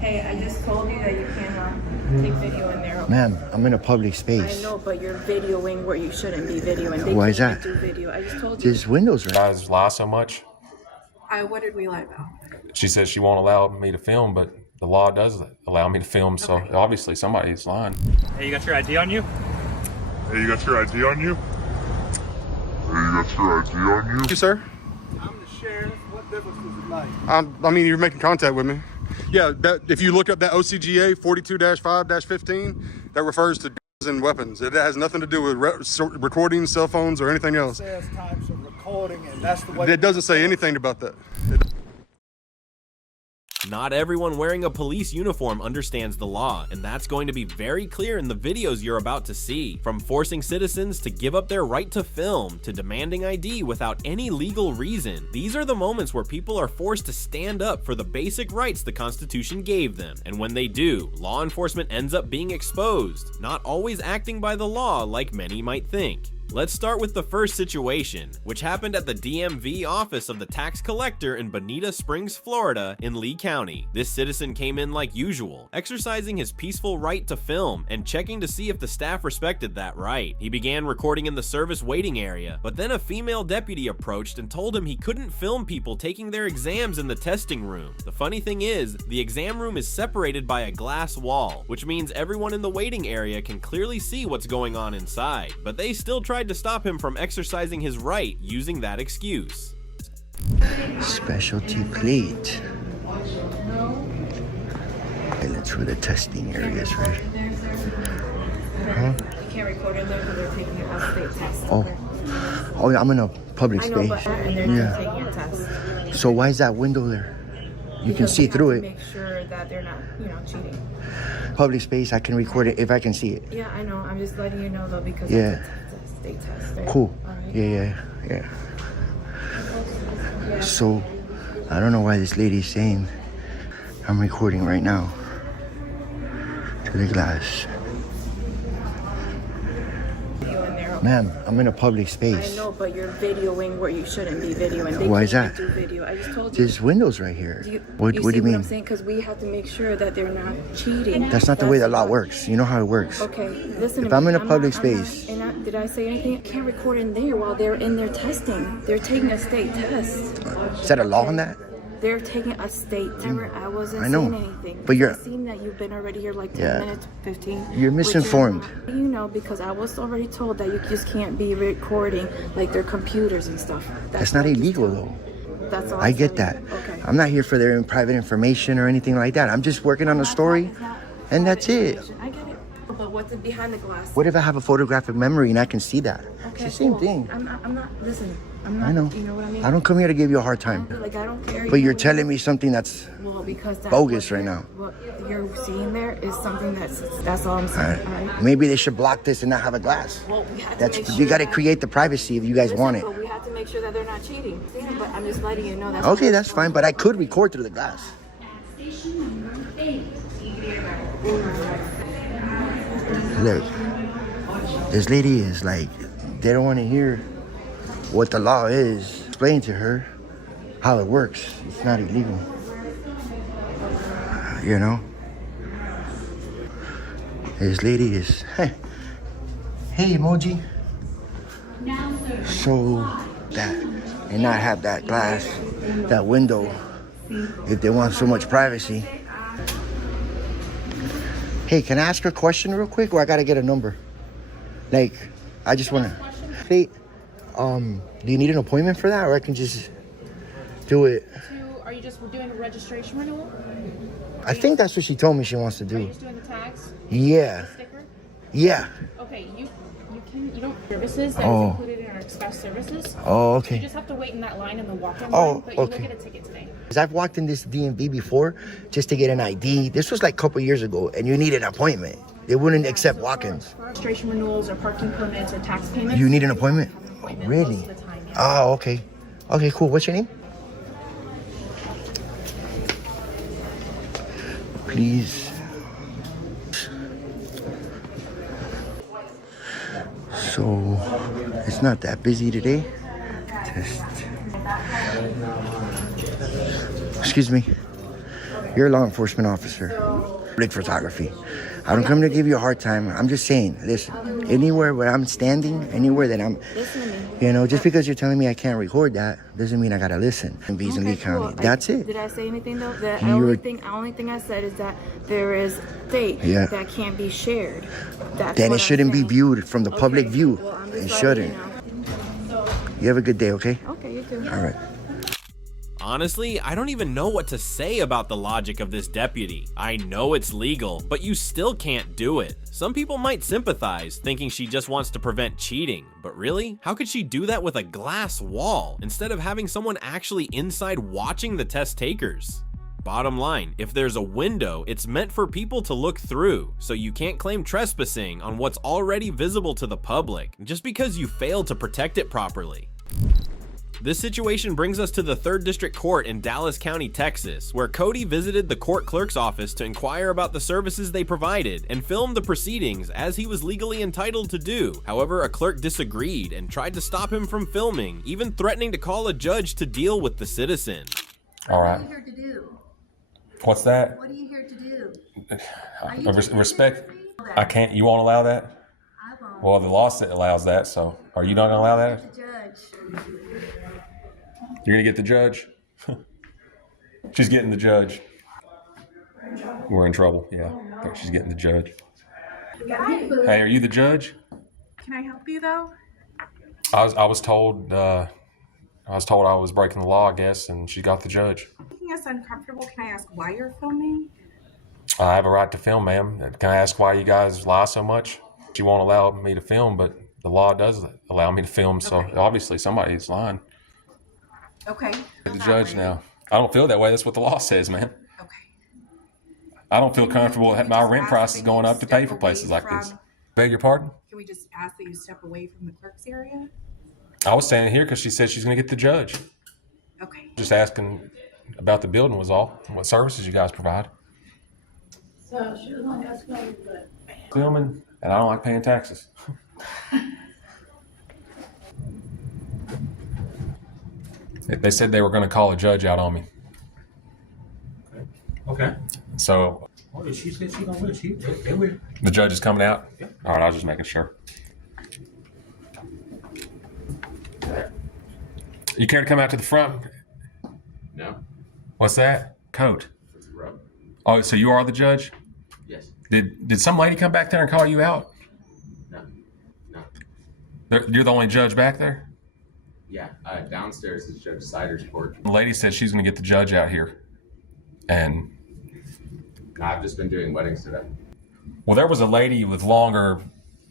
Hey, I just told you that you cannot take video in there. Ma'am, I'm in a public space. I know, but you're videoing where you shouldn't be videoing. They Why is can't that? do video. I just told you. There's windows right. Guys lie so much. What did we lie about? She says she won't allow me to film, but the law does allow me to film, so obviously somebody's lying. Hey, you got your ID on you? Hey, you got your ID on you? Hey, you got your ID on you? You, sir? I'm the sheriff. What difference does it make? I mean, you're making contact with me. Yeah, that if you look up that OCGA 42-5-15, that refers to guns and weapons. It has nothing to do with recording, cell phones, or anything else. It says types of recording, and that's the way. It doesn't say anything about that. Not everyone wearing a police uniform understands the law, and that's going to be very clear in the videos you're about to see. From forcing citizens to give up their right to film, to demanding ID without any legal reason. These are the moments where people are forced to stand up for the basic rights the Constitution gave them. And when they do, law enforcement ends up being exposed, not always acting by the law like many might think. Let's start with the first situation, which happened at the DMV office of the tax collector in Bonita Springs, Florida in Lee County. This citizen came in like usual, exercising his peaceful right to film and checking to see if the staff respected that right. He began recording in the service waiting area, but then a female deputy approached and told him he couldn't film people taking their exams in the testing room. The funny thing is, the exam room is separated by a glass wall, which means everyone in the waiting area can clearly see what's going on inside, but they still tried to stop him from exercising his right using that excuse. Specialty plate. And that's where the testing area is, right? Huh? You can't record in there because they're taking a state test. Oh, yeah, I'm in a public I know, space. but and they're taking a test. So why is that window there? You can see through it. Make sure that they're not, cheating. Public space, I can record it if I can see it. Yeah, I know. I'm just letting you know though because Yeah. it's a state test. Right? Cool. Right. Yeah. So, I don't know why this lady's saying I'm recording right now to the glass. Ma'am, I'm in a public space. I know, but you're videoing where you shouldn't be videoing. They Why is that? Do video. I just told you. There's windows right here. What do you what mean? I'm saying? Because we have to make sure that they're not cheating. That's not the way the law works. You know how it works. Okay, listen. If I'm in a public space. Did I say anything? I can't record in there while they're in their testing. They're taking a state test. Is that a law on that? They're taking a state test. I wasn't I know, saying anything. but you're- I've seen that you've been already here like 10 minutes, 15. You're misinformed. Because I was already told that you just can't be recording like their computers and stuff. That's not illegal though. That's all I get that. Okay. I'm not here for their private information or anything like that. I'm just working on a story, and that's it. I get it. But what's behind the glass? What if I have a photographic memory and I can see that? Okay, It's the same cool. thing. I'm not, listen, I'm not, I know. You know what I mean? I don't come here to give you a hard time. Like, I don't care. But you're telling me something that's Well, because that's bogus what right now. What you're seeing there is something that's all I'm saying. All right? Maybe they should block this and not have a glass. Well, we have to That's make you sure got to that- create the privacy if you guys want it. But we have to make sure that they're not cheating. But I'm just letting you know that. Okay, that's fine. But I could record through the glass. Look, this lady is like, they don't want to hear what the law is. Explain to her how it works. It's not illegal. You know? This lady is, hey emoji. So that, and not have that glass, that window, if they want so much privacy. Hey, can I ask her a question real quick, or I gotta get a number? Like, I just wanna. Hey, do you need an appointment for that, or I can just do it? Are you just doing a registration renewal? I think that's what she told me she wants to Are you do. just doing the tags? Yeah. Sticker? Yeah. Okay, you don't services that is included in our express services. Oh, You okay. just have to wait in that line in the walk-in Oh, line, but you okay. will get a ticket today. Because I've walked in this DMV before just to get an ID. This was like a couple years ago, and you need an appointment. They wouldn't accept walk-ins. For registration renewals or parking permits or tax payments. You need an appointment? Appointment Really? most of the time, yeah. Oh, okay. Okay, cool. What's your name? Please. So, it's not that busy today. Just. Excuse me. You're a law enforcement officer. Public photography. I don't come to give you a hard time. I'm just saying, listen, anywhere where I'm standing, anywhere that I'm, Listen to me. you know, just because you're telling me I can't record that doesn't mean I gotta listen. In Beasley Okay, County. cool. That's it. Did I say anything though? The You only were- thing I said is that there is data Yeah. that can't be shared. That's Then what it I'm shouldn't be saying. viewed from the public Okay, view. well, I'm It just shouldn't. letting you know. You have a good day, okay? Okay, you too. All right. Honestly, I don't even know what to say about the logic of this deputy. I know it's legal, but you still can't do it. Some people might sympathize, thinking she just wants to prevent cheating, but really? How could she do that with a glass wall, instead of having someone actually inside watching the test takers? Bottom line, if there's a window, it's meant for people to look through, so you can't claim trespassing on what's already visible to the public, just because you failed to protect it properly. This situation brings us to the 3rd District Court in Dallas County, Texas, where Cody visited the court clerk's office to inquire about the services they provided and filmed the proceedings as he was legally entitled to do. However, a clerk disagreed and tried to stop him from filming, even threatening to call a judge to deal with the citizen. All right. What are you here to do? What's that? What are you here to do? Respect. I can't. You won't allow that? I won't. Well, the law allows that. So, are you not gonna allow that? The judge. You're gonna get the judge. She's getting the judge. We're in trouble. Yeah, she's getting the judge. Hey, are you the judge? Can I help you though? I was told I was breaking the law, I guess, and she got the judge. Making us uncomfortable. Can I ask why you're filming? I have a right to film, ma'am. Can I ask why you guys lie so much? She won't allow me to film, but the law does allow me to film, so obviously somebody's lying. Okay. The judge now. I don't feel that way. That's what the law says, man. Okay. I don't feel comfortable that my rent price is going up to pay for places like this. Beg your pardon? Can we just ask that you step away from the clerk's area? I was standing here because she said she's going to get the judge. Okay. Just asking about the building was all. What services you guys provide. So she was only asking me, but Filming, and I don't like paying taxes. They said they were going to call a judge out on me. Okay. So Oh, she said she gonna win. They will. the judge is coming out? Yeah. All right, I was just making sure. You care to come out to the front? No. What's that? Coat. It's a rub. Oh, so you are the judge? Yes. Did some lady come back there and call you out? No. No. You're the only judge back there? Yeah. Downstairs is Judge Sider's court. The lady said she's going to get the judge out here. And, No, I've just been doing weddings today. well, there was a lady with longer,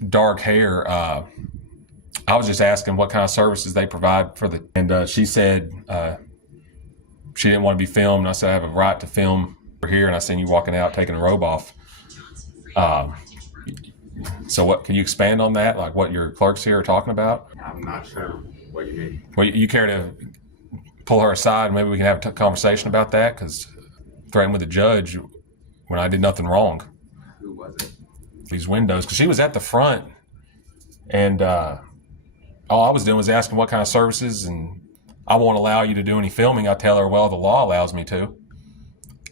dark hair. I was just asking what kind of services they provide for the, and she said she didn't want to be filmed. And I said, I have a right to film here. And I seen you walking out, taking a robe off. So what, can you expand on that? Like what your clerks here are talking about? I'm not sure what you mean. Well, you care to pull her aside? Maybe we can have a conversation about that, because threatening with the judge when I did nothing wrong. Who was it? These windows, because she was at the front, and all I was doing was asking what kind of services, and I won't allow you to do any filming. I tell her, well, the law allows me to.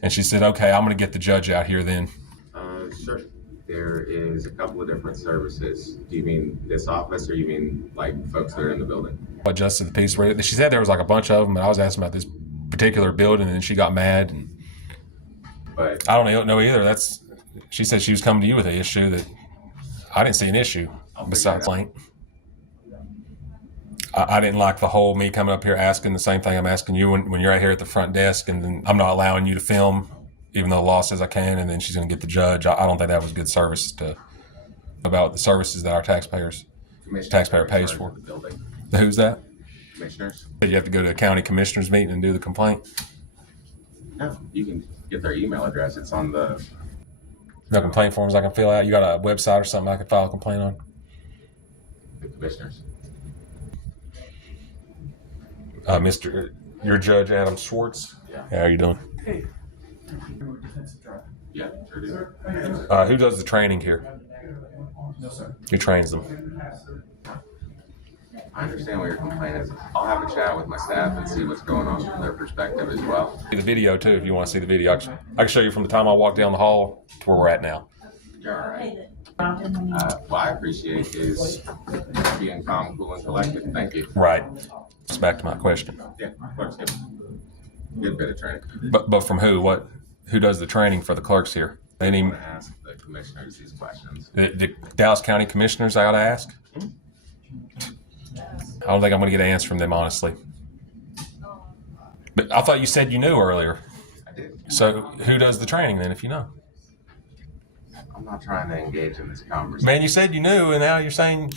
And she said, okay, I'm going to get the judge out here then. Sure. There is a couple of different services. Do you mean this office, or you mean like folks that are in the building? What justice of the peace? She said there was like a bunch of them, and I was asking about this particular building, and then she got mad. And But I don't know either. She said she was coming to you with an issue that I didn't see an issue besides complaint. I didn't like the whole me coming up here asking the same thing I'm asking you when you're right here at the front desk, and then I'm not allowing you to film, even though the law says I can, and then she's going to get the judge. I don't think that was good service about the services that our taxpayer pays for. The building. Who's that? Commissioners? You have to go to a county commissioners meeting and do the complaint? No. You can get their email address. It's on the. No complaint forms I can fill out? You got a website or something I can file a complaint on? The commissioners. Your Judge Adam Schwartz? Yeah. How are you doing? Hey. Yeah, sure do. Who does the training here? No, sir. Who trains them? I understand what your complaint is. I'll have a chat with my staff and see what's going on from their perspective as well. The video too, if you want to see the video. I can show you from the time I walked down the hall to where we're at now. You're all right. What I appreciate is being calm, cool, and collected. Thank you. Right. It's back to my question. Yeah, clerks get a good bit of training. But from who? What? Who does the training for the clerks here? I'm going to ask the commissioners these questions. The Dallas County commissioners I ought to ask? I don't think I'm going to get an answer from them, honestly. But I thought you said you knew earlier. I did. So who does the training then, if you know? I'm not trying to engage in this conversation. Man, you said you knew, and now you're saying...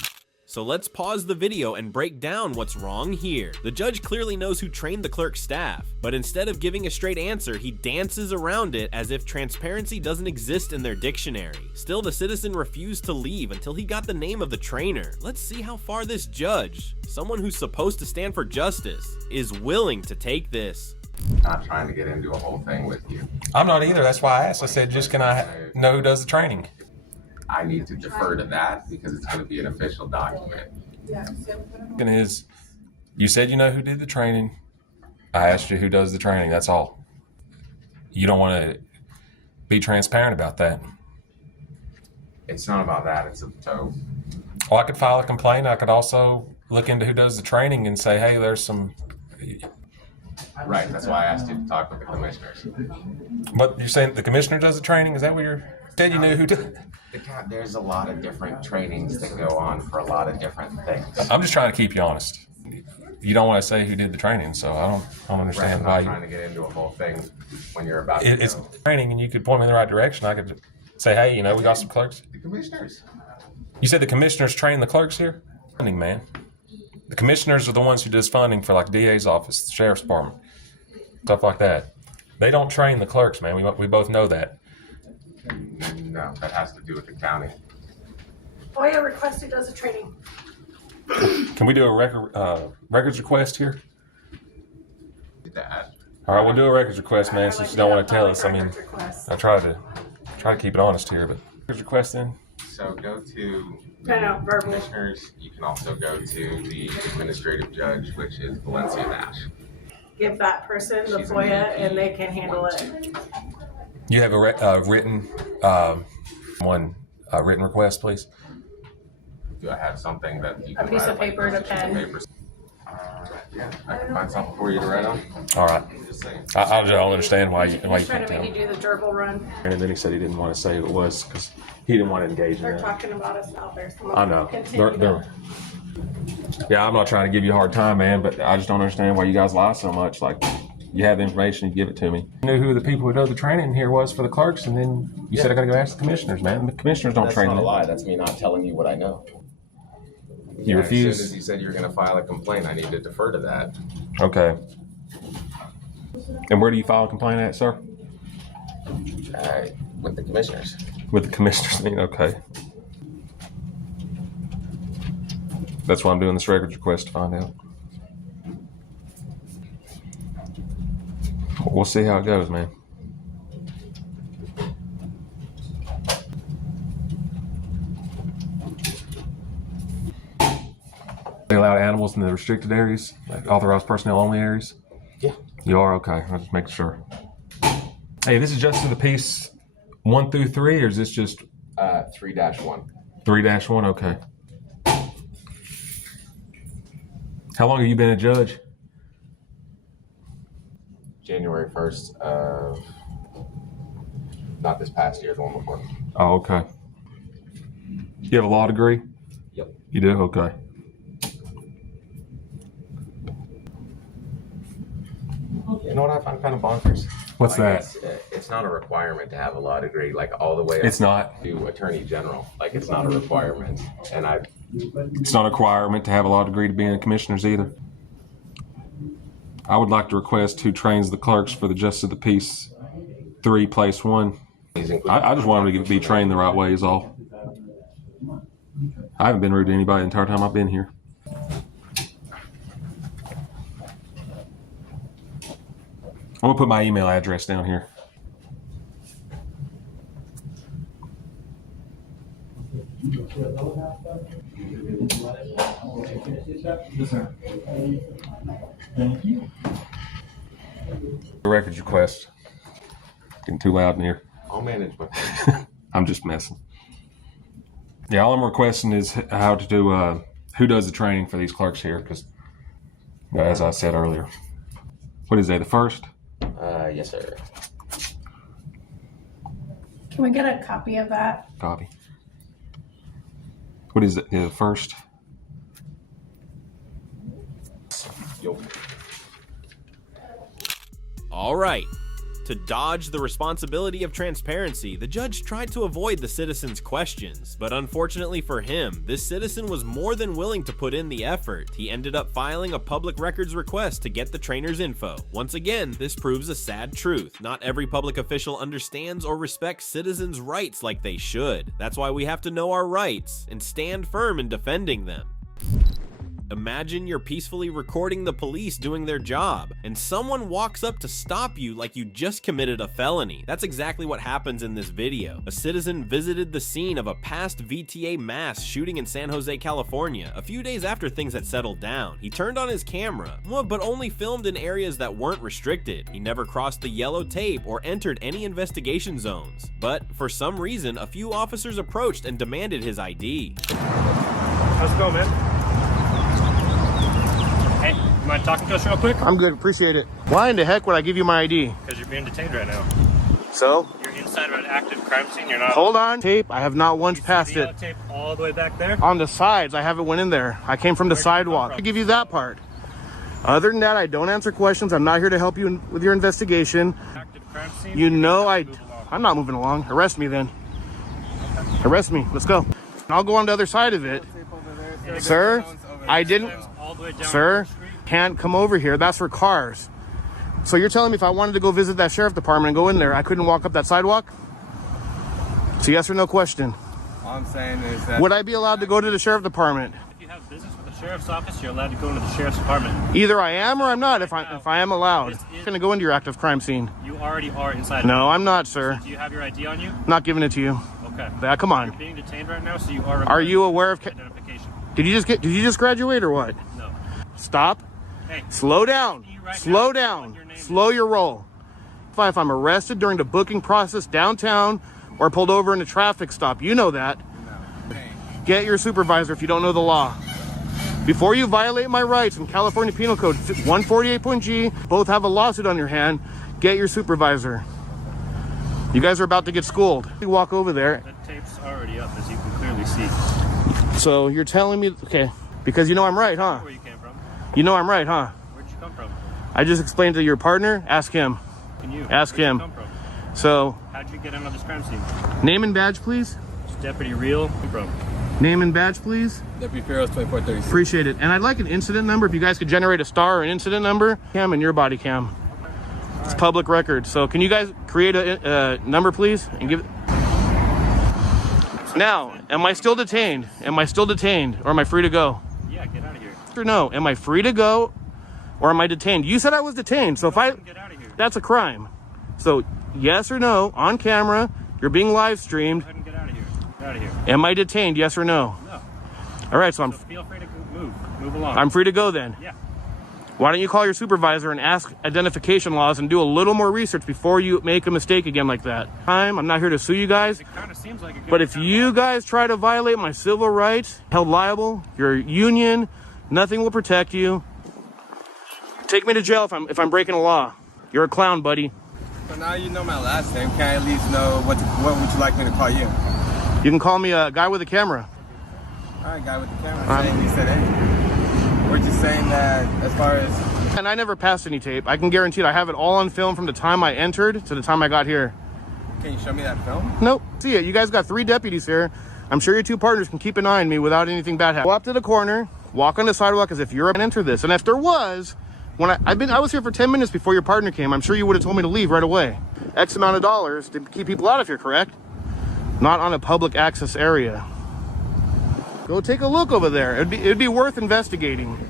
So let's pause the video and break down what's wrong here. The judge clearly knows who trained the clerk staff, but instead of giving a straight answer, he dances around it as if transparency doesn't exist in their dictionary. Still, the citizen refused to leave until he got the name of the trainer. Let's see how far this judge, someone who's supposed to stand for justice, is willing to take this. Not trying to get into a whole thing with you. I'm not either. That's why I asked. I said, just can I know who does the training? I need to defer to that because it's going to be an official document. And is, you said you know who did the training. I asked you who does the training. That's all. You don't want to be transparent about that. It's not about that. It's so. Well, I could file a complaint. I could also look into who does the training and say, hey, there's some... Right. That's why I asked you to talk with the commissioners. But you're saying the commissioner does the training? Is that what you're... Said you knew who did? There's a lot of different trainings that go on for a lot of different things. I'm just trying to keep you honest. You don't want to say who did the training, so I don't understand why I'm not trying to get into a whole thing when you're about to it's training and you could point me in the right direction. I could say, hey, you know, we got some clerks. The commissioners. You said the commissioners train the clerks here? Funding, man. The commissioners are the ones who does funding for like DA's office, the sheriff's department, stuff like that. They don't train the clerks, man. We both know that. No, that has to do with the county. FOIA request who does the training. Can we do a records request here? That. All right, we'll do a records request, man, since you don't want to tell us. I mean, I try to keep it honest here, but records request then? So go to verbal. commissioners. You can also go to the administrative judge, which is Valencia Nash. Give that person the FOIA and they can handle it. You have a written written request, please? Do I have something that you A can piece write of on, paper and a pen. Yeah, I can find something for you to write on. All right. Just saying. I don't understand why you He's trying can't to tell. make you do the gerbil run. And then he said he didn't want to say who it was because he didn't want to engage in They're that. talking about us out there. So I know. continue. Yeah, I'm not trying to give you a hard time, man, but I just don't understand why you guys lie so much. Like, you have the information, you give it to me. You knew who the people who do the training here was for the clerks, and then you said I got to go ask the commissioners, man. The commissioners don't train That's not them. a lie. That's me not telling you what I know. You refuse? As soon as you said you were going to file a complaint, I need to defer to that. Okay. And where do you file a complaint at, sir? With the commissioners. With the commissioners. Okay. That's why I'm doing this records request to find out. We'll see how it goes, man. They allow animals in the restricted areas, like authorized personnel only areas? Yeah. You are? Okay. I'll just make sure. Hey, this is Justice of the Peace 1 through 3, or is this just 3-1. 3-1? Okay. How long have you been a judge? January 1st of, not this past year, the one before. Oh, okay. You have a law degree? Yep. You do? Okay. You know what I find kind of bonkers? What's that? It's not a requirement to have a law degree, like all the way up It's not. to attorney general. Like, it's not a requirement. And It's not a requirement to have a law degree to be in the commissioners either. I would like to request who trains the clerks for the Justice of the Peace 3, place 1. I just want them to be trained the right way is all. I haven't been rude to anybody the entire time I've been here. I'm going to put my email address down here. Records request. Getting too loud in here. All management. I'm just messing. Yeah, all I'm requesting is how to do, who does the training for these clerks here, because as I said earlier. What is that, the first? Yes, sir. Can we get a copy of that? Copy. What is it, the first? All right. To dodge the responsibility of transparency, the judge tried to avoid the citizen's questions, but unfortunately for him, this citizen was more than willing to put in the effort. He ended up filing a public records request to get the trainer's info. Once again, this proves a sad truth. Not every public official understands or respects citizens' rights like they should. That's why we have to know our rights and stand firm in defending them. Imagine you're peacefully recording the police doing their job, and someone walks up to stop you like you just committed a felony. That's exactly what happens in this video. A citizen visited the scene of a past VTA mass shooting in San Jose, California, a few days after things had settled down. He turned on his camera, but only filmed in areas that weren't restricted. He never crossed the yellow tape or entered any investigation zones. But for some reason, a few officers approached and demanded his ID. How's it going, man? Hey, you mind talking to us real quick? I'm good, appreciate it. Why in the heck would I give you my ID? Because you're being detained right now. So? You're inside of an active crime scene. You're not. Hold on. Tape, I have not once passed it. Tape all the way back there? On the sides, I haven't went in there. I came from the sidewalk. I give you that part. Other than that, I don't answer questions. I'm not here to help you with your investigation. Active crime scene? You know I'm not moving along. Arrest me then. Okay. Arrest me. Let's go. I'll go on the other side of it. Sir, I didn't. Sir, can't come over here. That's for cars. So you're telling me if I wanted to go visit that sheriff department and go in there, I couldn't walk up that sidewalk? It's a yes or no question. All I'm saying is that... Would I be allowed to go to the sheriff department? If you have business with the sheriff's office, you're allowed to go into the sheriff's department. Either I am or I'm not. If I am allowed. I'm going to go into your active crime scene. You already are inside. No, I'm not, sir. So do you have your ID on you? Not giving it to you. Okay. Yeah, come on. You're being detained right now, so you are... Are you aware of... identification? Did you just graduate or what? No. Stop. Hey. Slow down. Slow down. Slow your roll. If I'm arrested during the booking process downtown or pulled over in a traffic stop, you know that. No. Get your supervisor if you don't know the law. Before you violate my rights in California Penal Code 148.G, both have a lawsuit on your hand, get your supervisor. You guys are about to get schooled. You walk over there. The tape's already up, as you can clearly see. So you're telling me, okay, because you know I'm right, huh? Where you came from? You know I'm right, huh? Where'd you come from? I just explained to your partner. Ask him. Can you? Ask him. Where'd you come from? So. How'd you get into this crime scene? Name and badge, please. It's Deputy Real. From. Name and badge, please. Deputy Farrell's 2436. Appreciate it. And I'd like an incident number. If you guys could generate a star or an incident number, cam and your body cam. It's public record. So can you guys create a number, please, and give it. Now, am I still detained? Am I still detained, or am I free to go? Yeah, get out of here. Or no, am I free to go, or am I detained? You said I was detained, so if get out of here. That's a crime. So yes or no, on camera, you're being live streamed. Go ahead and get out of here. Get out of here. Am I detained? Yes or no? No. All right, so feel free to move along. I'm free to go then. Yeah. Why don't you call your supervisor and ask identification laws and do a little more research before you make a mistake again like that? I'm not here to sue you guys. It kind of seems like a good But if you guys try to violate my civil rights, held liable, your union, nothing will protect you. Take me to jail if I'm breaking a law. You're a clown, buddy. So now you know my last name. Can I at least know what would you like me to call you? You can call me a guy with a camera. All right, guy with the camera. Saying you said anything. We're just saying that as far as... And I never passed any tape. I can guarantee it. I have it all on film from the time I entered to the time I got here. Can you show me that film? Nope. See it. You guys got 3 deputies here. I'm sure your 2 partners can keep an eye on me without anything bad happening. Go up to the corner, walk on the sidewalk as if you're going to enter this. And if there was, when I was here for 10 minutes before your partner came, I'm sure you would have told me to leave right away. X amount of dollars to keep people out of here, correct? Not on a public access area. Go take a look over there. It'd be worth investigating.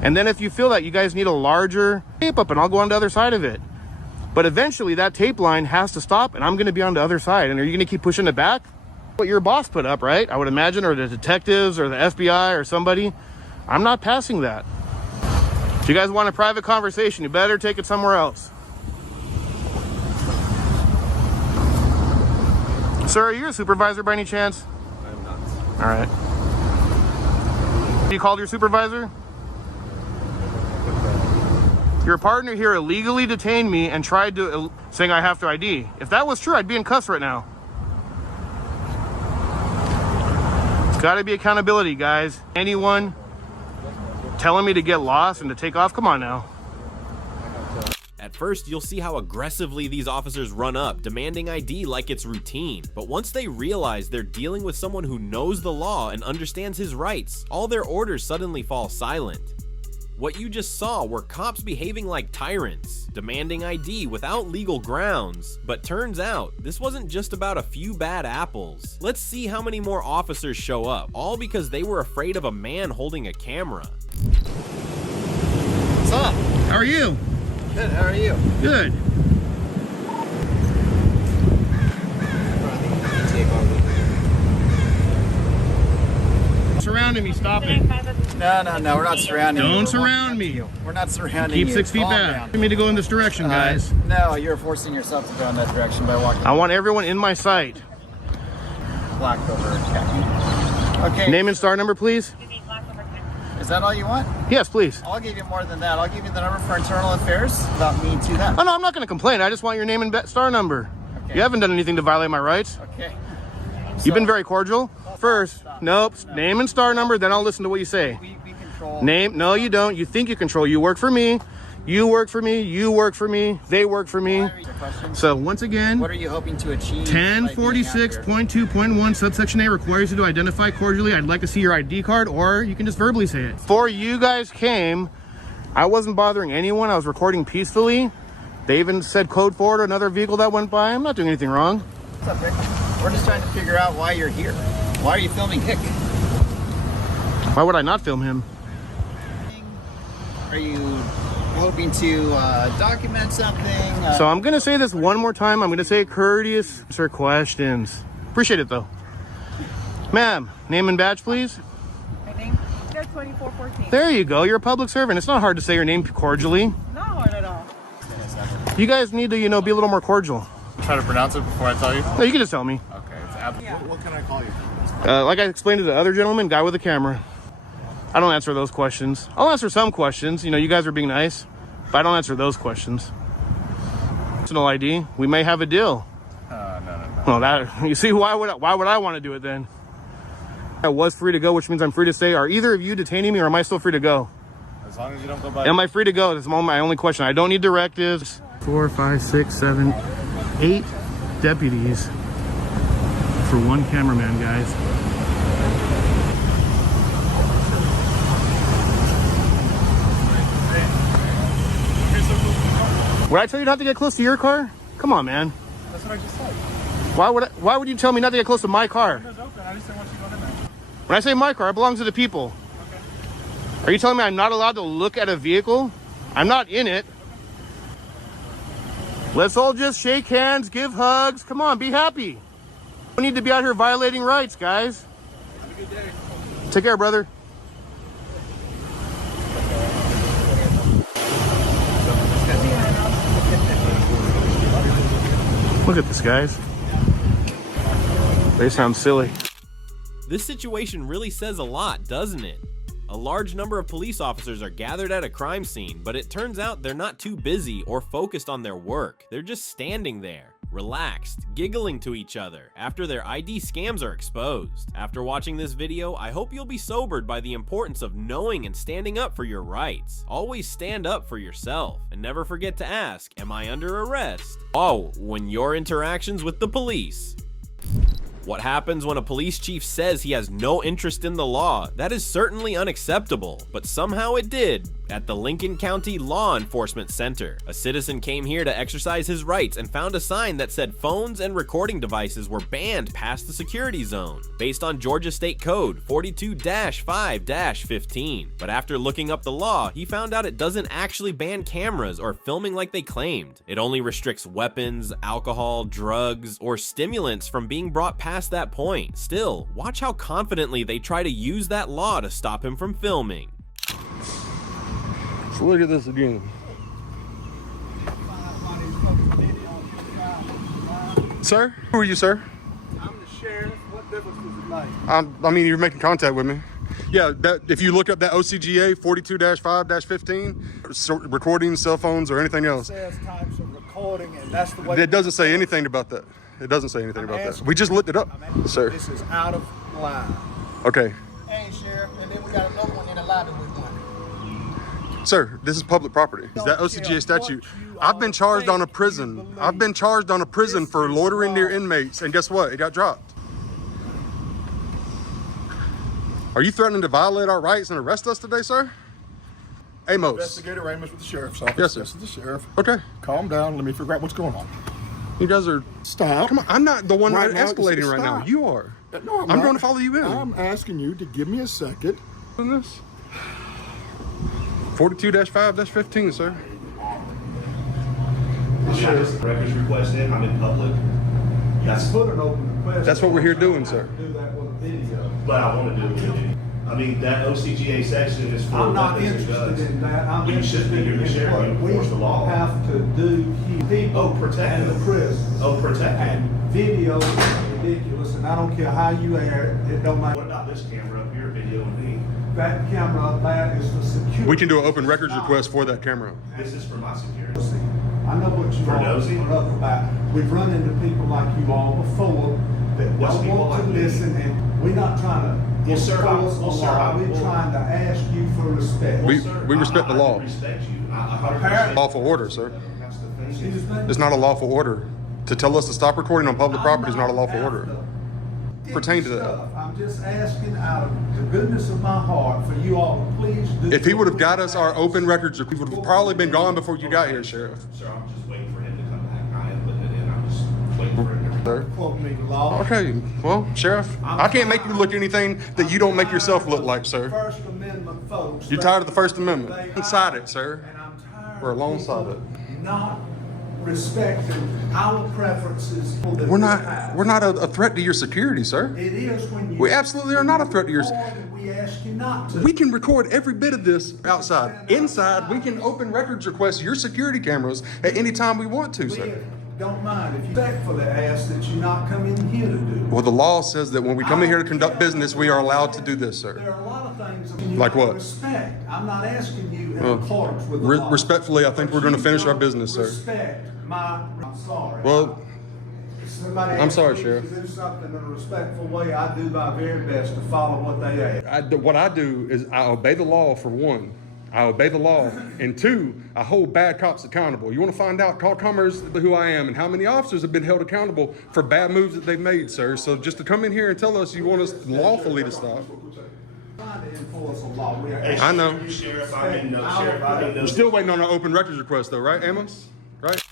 And then if you feel that you guys need a larger tape up, and I'll go on the other side of it. But eventually that tape line has to stop, and I'm going to be on the other side. And are you going to keep pushing it back? what your boss put up, right? I would imagine, or the detectives or the FBI or somebody. I'm not passing that. If you guys want a private conversation, you better take it somewhere else. Sir, are you a supervisor by any chance? I'm not. All right. You called your supervisor? Your partner here illegally detained me and tried to, saying I have to ID. If that was true, I'd be in cuffs right now. It's gotta be accountability, guys. Anyone telling me to get lost and to take off? Come on now. At first, you'll see how aggressively these officers run up, demanding ID like it's routine. But once they realize they're dealing with someone who knows the law and understands his rights, all their orders suddenly fall silent. What you just saw were cops behaving like tyrants, demanding ID without legal grounds. But turns out, this wasn't just about a few bad apples. Let's see how many more officers show up, all because they were afraid of a man holding a camera. What's up? How are you? Good, how are you? Good. Surrounding me, stop it. No, we're not surrounding you. Don't surround me. We're not surrounding you. Keep 6 feet back. You need to go in this direction, guys. No, you're forcing yourself to go in that direction by walking. I want everyone in my sight. Black over khaki. Okay. Name and star number, please. Is that all you want? Yes, please. I'll give you more than that. I'll give you the number for internal affairs about me to them. Oh, no, I'm not going to complain. I just want your name and star number. Okay. You haven't done anything to violate my rights. Okay. You've been very cordial. First, nope, name and star number, then I'll listen to what you say. We control. Name, no you don't. You think you control. You work for me. You work for me. You work for me. They work for me. So once again, what are you hoping to achieve? 1046.2.1 subsection A requires you to identify cordially. I'd like to see your ID card, or you can just verbally say it. Before you guys came, I wasn't bothering anyone. I was recording peacefully. They even said code forward another vehicle that went by. I'm not doing anything wrong. What's up, Vic? We're just trying to figure out why you're here. Why are you filming Hick? Why would I not film him? Are you hoping to document something? So I'm gonna say this one more time. I'm gonna say courteous answer questions. Appreciate it though. Ma'am, name and badge, please. My name? 2414. There you go. You're a public servant. It's not hard to say your name cordially. Not hard at all. You guys need to, be a little more cordial. Try to pronounce it before I tell you? No, you can just tell me. Okay, it's what can I call you? Like I explained to the other gentleman, guy with the camera. I don't answer those questions. I'll answer some questions. You guys are being nice, but I don't answer those questions. Personal ID. We may have a deal. No. Well, that you see, why would I want to do it then? I was free to go, which means I'm free to stay. Are either of you detaining me, or am I still free to go? As long as you don't go by. Am I free to go? That's my only question. I don't need directives. 4, 5, 6, 7, 8 deputies for one cameraman, guys. Would I tell you not to get close to your car? Come on, man. That's what I just said. Why would you tell me not to get close to my car? It's open. I just didn't want you going in there. When I say my car, it belongs to the people. Okay. Are you telling me I'm not allowed to look at a vehicle? I'm not in it. Let's all just shake hands, give hugs. Come on, be happy. We need to be out here violating rights, guys. Have a good day. Take care, brother. Look at this, guys. They sound silly. This situation really says a lot, doesn't it? A large number of police officers are gathered at a crime scene, but it turns out they're not too busy or focused on their work. They're just standing there, relaxed, giggling to each other after their ID scams are exposed. After watching this video, I hope you'll be sobered by the importance of knowing and standing up for your rights. Always stand up for yourself, and never forget to ask, am I under arrest? Oh, when your interactions with the police. What happens when a police chief says he has no interest in the law? That is certainly unacceptable, but somehow it did at the Lincoln County Law Enforcement Center. A citizen came here to exercise his rights and found a sign that said phones and recording devices were banned past the security zone, based on Georgia State Code 42-5-15. But after looking up the law, he found out it doesn't actually ban cameras or filming like they claimed. It only restricts weapons, alcohol, drugs, or stimulants from being brought past that point. Still, watch how confidently they try to use that law to stop him from filming. So look at this again. Sir? Who are you, sir? I'm the sheriff. What difference does it make? I mean, you're making contact with me. Yeah, if you look up that OCGA 42-5-15, recording, cell phones, or anything else. It says types of recording, and that's the way. It doesn't say anything about that. It doesn't say anything about that. We just looked it up, sir. This is out of line. Okay. Hey, Sheriff, and then we got another one in the lobby with one. Sir, this is public property. Is that OCGA statute? I've been charged on a prison. I've been charged on a prison for loitering near inmates, and guess what? It got dropped. Are you threatening to violate our rights and arrest us today, sir? Amos. Investigator Amos with the sheriff's office. Yes, sir. This is the sheriff. Okay. Calm down. Let me figure out what's going on. You guys are... Stop. Come on. I'm not the one Right now, escalating right now. stop. You are. No, I'm not. going to follow you in. I'm asking you to give me a second. On this? 42-5-15, sir. Records request in. I'm in public. That's Put an open request. That's what we're here doing, sir. Do that with a video. but I want to do a video. I mean, that OCGA section is for I'm not weapons and interested guns. in that. I'm You should be here to share. You enforce the law. We have to do people protect and them. the prison. Oh, protect them. And video is ridiculous, and I don't care how you air it. It don't matter. What about this camera up here videoing me? That camera up there is for security. We can do an open records request for that camera. This is for my security. I know what you For all nosy? are up about. We've run into people like you all before that What's don't people want to like me? listen, and we're not trying to Well, sir, enforce the law. We're well- trying to ask you for respect. We Sir, respect the I law. respect you. I 100%. Lawful order, sir. That's the thing. Excuse me? It's not a lawful order. To tell us to stop recording on public property is not a lawful order. Pertain to that. I'm just asking out of the goodness of my heart for you all to please do. If he would have got us our open records, we would have probably been gone before you got here, Sheriff. Sir, I'm just waiting for him to come back. I am putting it in. I'm just waiting for him to Sir. Quote me the law. Okay, well, Sheriff, I can't make you look anything that you don't make yourself look like, sir. First Amendment folks. You're tired of the First Amendment. Alongside it, sir. And I'm tired We're of alongside people it. not respecting our preferences. that We're we not have. a threat to your security, sir. It is when you. We absolutely are not a threat to your. We ask you not to. We can record every bit of this outside. Inside, we can open records request your security cameras at any time we want to, We sir. don't mind if you beg for the ask that you not come in here to do. Well, the law says that when we come in here to conduct business, we are allowed to do this, sir. There are a lot of things that you Like don't what? respect. I'm not asking you in Well, accordance with the law. respectfully, I think we're going to finish our business, sir. Respect my. I'm sorry. Well, Somebody I'm asks sorry, me Sheriff. to do something in a respectful way. I do my very best to follow what they ask. what I do is I obey the law for one. I obey the law. And two, I hold bad cops accountable. You want to find out, call Commerce who I am and how many officers have been held accountable for bad moves that they've made, sir. So just to come in here and tell us you want us lawfully to stop. Trying to enforce a law. We are I know. Sheriff, I'm in no. Sheriff, I'm in no. We're still waiting on our open records request though, right, Amos? Right?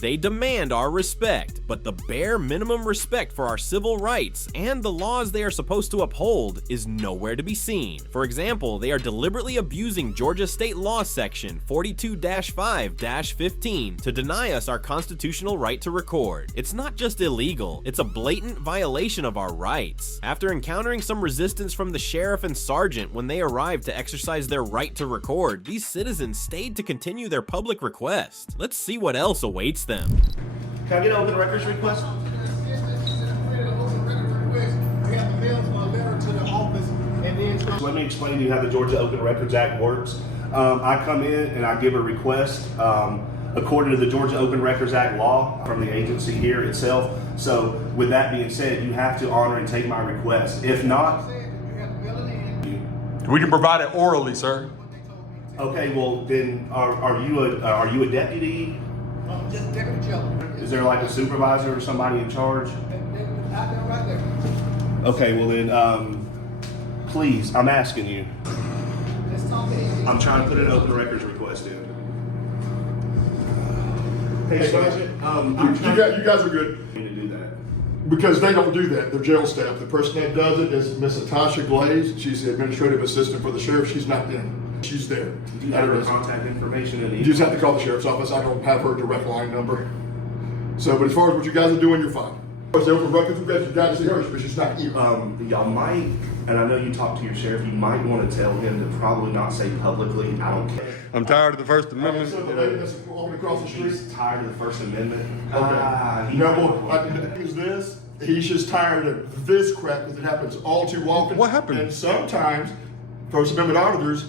They demand our respect, but the bare minimum respect for our civil rights and the laws they are supposed to uphold is nowhere to be seen. For example, they are deliberately abusing Georgia State Law Section 42-5-15 to deny us our constitutional right to record. It's not just illegal, it's a blatant violation of our rights. After encountering some resistance from the sheriff and sergeant when they arrived to exercise their right to record, these citizens stayed to continue their public request. Let's see what else awaits them. Can I get an open records request? Let me explain to you how the Georgia Open Records Act works. I come in and I give a request according to the Georgia Open Records Act law from the agency here itself. So with that being said, you have to honor and take my request. If not, We can provide it orally, sir. okay, well then are you a deputy? Just deputy jailer. Is there like a supervisor or somebody in charge? Out there, right there. Okay, well then, please, I'm asking you. Let's talk I'm trying to put an open records request in. Hey, Sergeant, You guys are good. to do that. Because they don't do that. They're jail staff. The person that does it is Miss Natasha Glaze. She's the administrative assistant for the sheriff. She's not in. She's there. Do you have her contact information? You just have to call the sheriff's office. I don't have her direct line number. So, but as far as what you guys are doing, you're fine. As the open records request, you got to see her, but she's not here. Y'all might, and I know you talked to your sheriff, you might want to tell him to probably not say publicly, I don't care. I'm tired of the First Amendment. So the lady that's walking across the street. He's tired of the First Amendment. Is this? He's just tired of this crap because it happens all too often. What happened? And sometimes First Amendment auditors.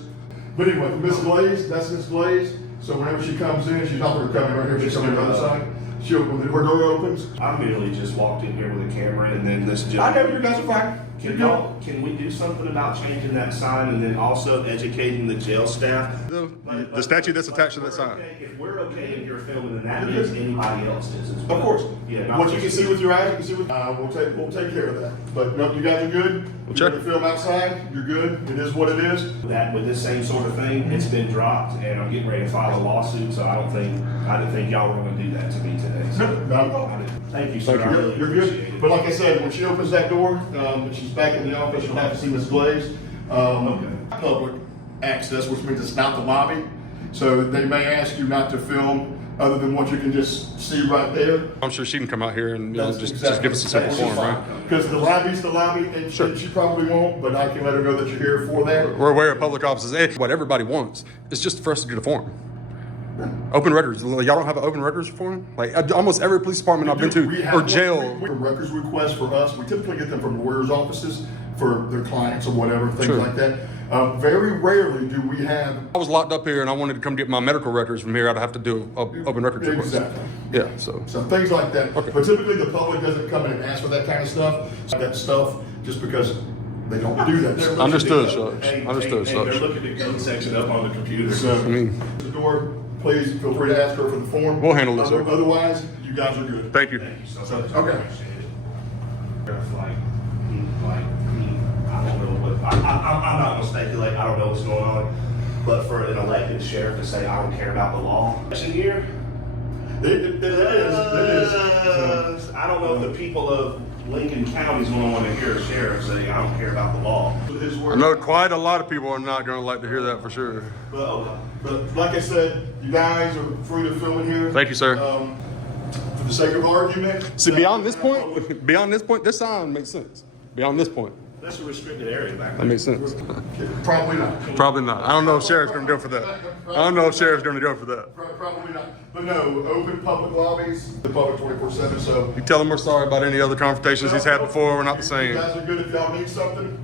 But anyway, Miss Glaze, that's Miss Glaze. So whenever she comes in, she's not going to come in right here. She's coming on the other side. When her door opens. I merely just walked in here with a camera, and then this I know you guys are fine. Can we do something about changing that sign and then also educating the jail staff? The statute that's attached to that sign. If we're okay in here filming, then that means anybody else is as well. Of course. Yeah. What you can see with your eyes, you can see with. We'll take care of that. But no, you guys are good. We'll check. The film outside, you're good. It is what it is. That with this same sort of thing, it's been dropped, and I'm getting ready to file a lawsuit. So I didn't think y'all were going to do that to me today. So No. thank you, sir. I really You're appreciate good. it. But like I said, when she opens that door, and she's back in the office, you'll have to see Miss Glaze. Public access, which means it's not the lobby. So they may ask you not to film other than what you can just see right there. I'm sure she can come out here and just Exactly. give us a simple form, right? Because the lobby's the lobby, and she probably won't, but I can let her know that you're here for that. We're aware of public offices. What everybody wants is just for us to get a form. Open records. Y'all don't have an open records form? Like almost every police department I've been to or jail. Records requests for us, we typically get them from lawyers' offices for their clients or whatever, things like that. Very rarely do we have. I was locked up here and I wanted to come get my medical records from here. I'd have to do an open records request. Exactly. Yeah, so Things like that. Okay. But typically the public doesn't come in and ask for that kind of stuff. That stuff just because they don't do that. Understood, Judge. Understood, They're Judge. looking to gun section up on the computer. So, I mean, the door, please feel free to ask her for the form. We'll handle it, sir. Otherwise, you guys are good. Thank you. Thank you so much. Okay. I don't know what, I'm not gonna speculate, I don't know what's going on, but for an elected sheriff to say, I don't care about the law. In here? It is. I don't know if the people of Lincoln County is gonna wanna hear a sheriff say, I don't care about the law. I know quite a lot of people are not going to like to hear that for sure. But like I said, you guys are free to film in here. Thank you, sir. For the sake of argument. See, beyond this point, this sign makes sense. Beyond this point. That's a restricted area back That there. makes sense. Probably not. Probably not. I don't know if Sheriff's going to go for that. I don't know if Sheriff's going to go for that. Probably not. But no, open public lobbies, the public 24/7. So You tell him we're sorry about any other confrontations he's had before. We're not the you same. guys are good if y'all need something.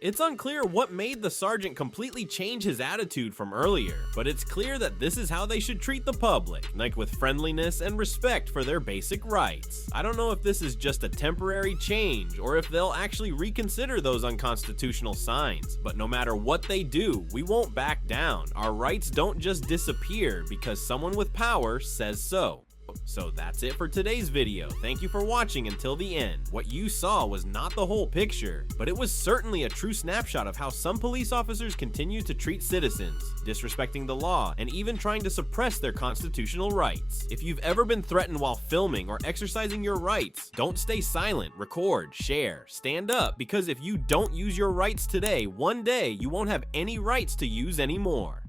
It's unclear what made the sergeant completely change his attitude from earlier, but it's clear that this is how they should treat the public, like with friendliness and respect for their basic rights. I don't know if this is just a temporary change or if they'll actually reconsider those unconstitutional signs, but no matter what they do, we won't back down. Our rights don't just disappear because someone with power says so. So that's it for today's video. Thank you for watching until the end. What you saw was not the whole picture, but it was certainly a true snapshot of how some police officers continue to treat citizens, disrespecting the law, and even trying to suppress their constitutional rights. If you've ever been threatened while filming or exercising your rights, don't stay silent, record, share, stand up, because if you don't use your rights today, one day you won't have any rights to use anymore.